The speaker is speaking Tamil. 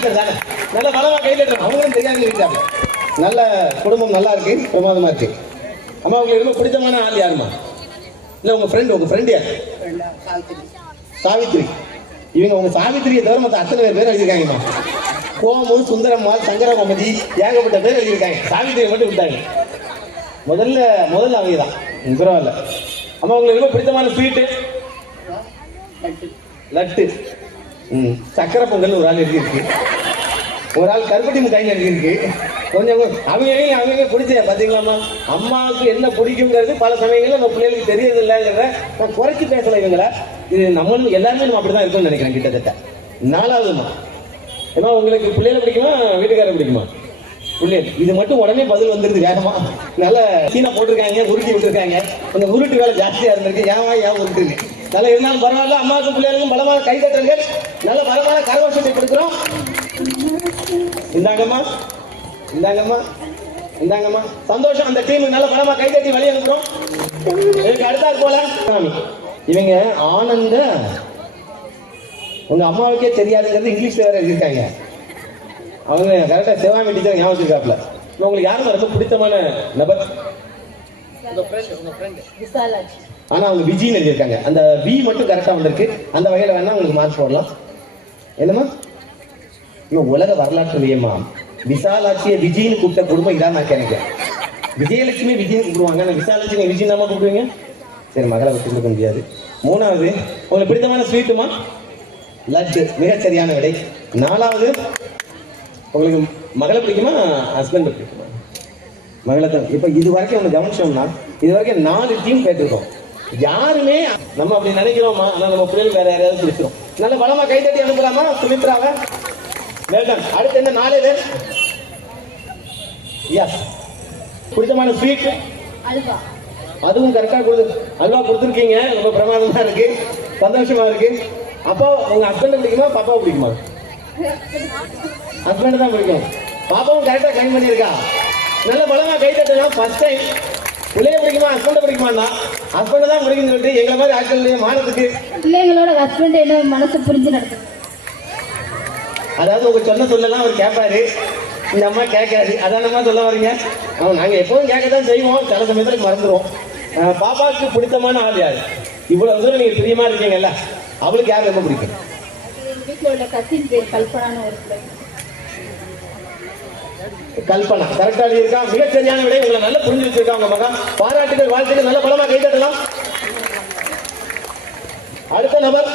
ஆன்சர் தானே. நல்ல பலமா கையில் அவங்களும் தெரியாம இருக்காங்க. நல்ல குடும்பம் நல்லா இருக்கு, பிரமாதமா இருக்கு. அம்மா உங்களுக்கு ரொம்ப பிடித்தமான ஆள் யாருமா? இல்ல உங்க ஃப்ரெண்ட் யார்? சாவித்ரி. இவங்க உங்க சாவித்திரியை தவிர மற்ற அத்தனை பேர் எழுதியிருக்காங்கம்மா. கோமு, சுந்தரம்மாள், சங்கரமதி, ஏகப்பட்ட பேர் எழுதியிருக்காங்க. சாவித்திரியை மட்டும் விட்டாங்க. முதல்ல அவங்க தான். பரவாயில்ல. அம்மா உங்களுக்கு ரொம்ப பிடித்தமான ஸ்வீட்டு? லட்டு. சக்கரை பொங்கல் ஒரு ஆள் எழுதியிருக்கு, ஒரு ஆள் கருப்பட்டி மிட்டாய் எழுதியிருக்கு. கொஞ்சம் அவங்க பிடிச்ச பார்த்தீங்களாம்மா. அம்மாவுக்கு என்ன பிடிக்குங்கிறது பல சமயங்களில் நம்ம பிள்ளைகளுக்கு தெரியறது இல்லைங்கிறத நான் குறைச்சி பேசல. இவங்கள இது நம்மளும் எல்லாருமே நம்ம அப்படிதான் இருக்கும்னு நினைக்கிறேன். கிட்டத்தட்ட 4வதுமா. ஏன்னா உங்களுக்கு பிள்ளைகளை பிடிக்குமா வீட்டுக்காரர் பிடிக்குமா? பிள்ளைகள். இது மட்டும் உடனே பதில் வந்துருது வேகமா. நல்ல சீனை போட்டிருக்காங்க, உருட்டி விட்டுருக்காங்க. அந்த உருட்டு வேலை ஜாஸ்தியா இருந்திருக்கு. ஏன் உருட்டுங்க. நல்லா இருந்தாலும் பரவாயில்ல. அம்மாவுக்கும் பிள்ளைகளுக்கும் பலமான கை தட்டுங்கள். நல்ல பலமான கரவசத்தை கொடுக்குறோம். இந்தாங்கம்மா. சந்தோஷம். அந்த டீம் நல்ல பலமா கை தட்டி வழி அனுப்புறோம். இதுக்கு அடுத்தா போல இவங்க ஆனந்த உங்க அம்மாவுக்கே தெரியாதுங்கிறது இங்கிலீஷ்ல வேற எழுதியிருக்காங்க. அவங்க கரெக்டா சிவாமி டீச்சர் ஞாபகம் வச்சிருக்காப்ல. உங்களுக்கு யாரும் ரொம்ப பிடித்தமான நபர்? ஆனா அவங்க விஜின்னு எழுதியிருக்காங்க. அந்த வி மட்டும் கரெக்டா வந்திருக்கு. அந்த வகையில வேணா உங்களுக்கு மார்க் போடலாம். என்னமா உலக வரலாற்று வியமா விசாலாட்சியை விஜயின்னு கூப்பிட்ட குடும்பம் இதான் நான் கேட்கிறேன். விஜயலட்சுமி விஜயின்னு கூப்பிடுவாங்க. விசாலாட்சி விஜய் நாம கூப்பிடுவீங்க. சரி, மகளை விட்டு கொடுக்க முடியாது. 3வது உங்களுக்கு பிடித்தமான ஸ்வீட்டுமா? லட்டு. மிகச்சரியான விடை. 4வது உங்களுக்கு மகளை பிடிக்குமா ஹஸ்பண்ட் பிடிக்குமா? மகளை தான். இப்ப இது வரைக்கும் நம்ம கவனிச்சோம்னா இது வரைக்கும் 4 டீம் கேட்டிருக்கோம். யாருமே நம்ம அப்படி நினைக்கிறோமா? ஆனா நம்ம பிள்ளைகள் வேற யாரையாவது பிடிச்சிரும். நல்ல பலமா கைத்தட்டி அனுப்பலாமா சுமித்ராவை? வெல்கம். அடுத்து என்ன 4 பேர்? பிடித்தமான ஸ்வீட் அல்வா. அதுவும் கரெக்டா அல்வா கொடுத்துருக்கீங்க. ரொம்ப பிரமாதமா இருக்கு, சந்தோஷமா இருக்கு. அப்பா உங்க ஹஸ்பண்ட் பிடிக்குமா பாப்பாவை பிடிக்குமா? ஹஸ்பண்ட் தான் பிடிக்கும். பாப்பாவும் கரெக்டா கைன் பண்ணியிருக்கா. நல்ல பலமா கை தட்டலாம். First time. பிள்ளைய பிடிக்குமா ஹஸ்பண்ட் பிடிக்குமாண்ணா? ஹஸ்பண்ட் தான் பிடிக்குன்னு சொல்லிட்டு எங்களை மாதிரி ஆட்கள் மானத்துக்கு பிள்ளைங்களோட ஹஸ்பண்ட் என்ன மனசு புரிஞ்சு நடக்கும். அதாவது உங்க சொல்லலாம் அவர் கேட்பாரு, இந்த அம்மா கேட்காது. அதான் நம்ம சொல்ல வரீங்க. நாங்க எப்பவும் கேட்கத்தான் செய்வோம், சில சமயத்துல மறந்துடுவோம். பாப்பாவுக்கு பிடித்தமான ஆள் யாரு? இவ்வளவு தூரம் நீங்க பிரியமா இருக்கீங்கல்ல, அவளுக்கு யார் ரொம்ப பிடிக்கும்? வீட்டில் உள்ள கசின் பேர் கல்பனான்னு ஒரு பிள்ளை. கல்பனா கரெக்டா இருக்கா. மிகச்சரியான விட. உங்களை நல்லா புரிஞ்சு வச்சிருக்காங்க மகன். பாராட்டுகள், வாழ்த்துக்கள். நல்ல பலமா கைதட்டலாம். அடுத்த நபர்